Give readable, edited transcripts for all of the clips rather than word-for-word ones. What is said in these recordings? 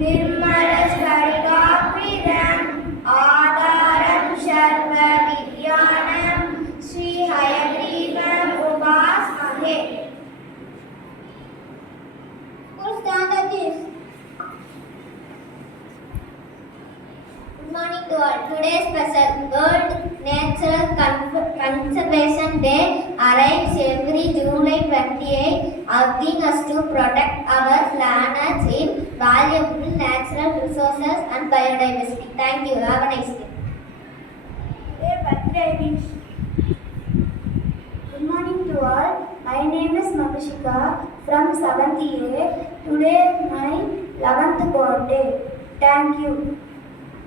निर्मलस्फटिकाकृतिम् आधारं सर्वविद्यानां श्रीहयग्रीवम् उपास्महे. Good morning to all. Today's special World Natural Conservation Day arrives every July 28, asking us to protect our planet's invaluable natural resources and biodiversity. Thank you. Have a nice day. Good morning to all. My name is Mabishika from 7th A. Today my 11th birthday. Thank you.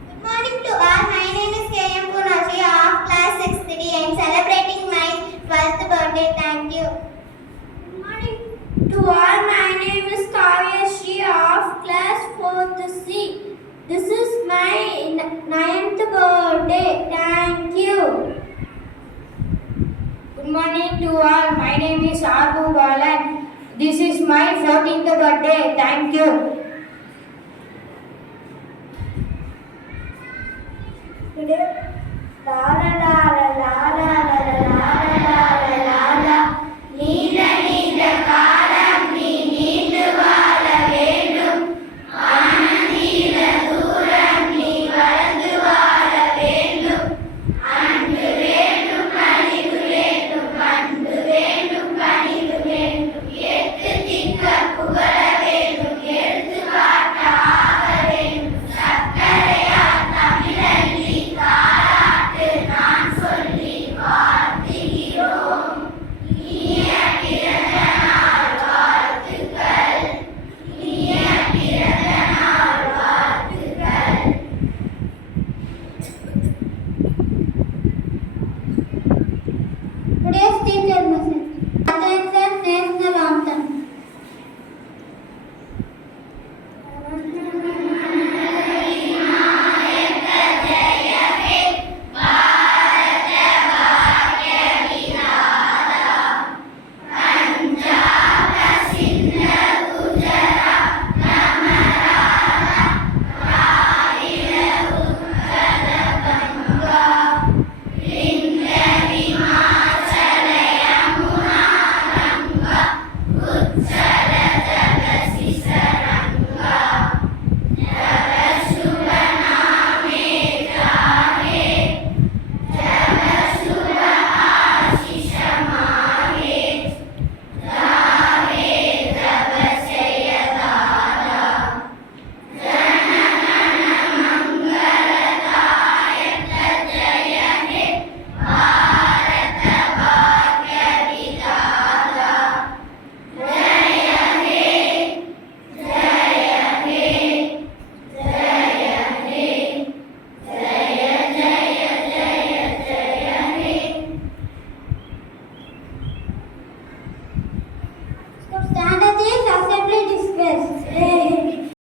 Good morning to all. My name is K.M. Punashi of class 6th D. I am celebrating my 12th birthday. Thank you. Good morning to all. My name is Kavya Shri of class 4th C. This is my 9th birthday. Thank you. Good morning to all. My name is Abu Balan. This is my 14th birthday. Thank you. Today, la la la la la la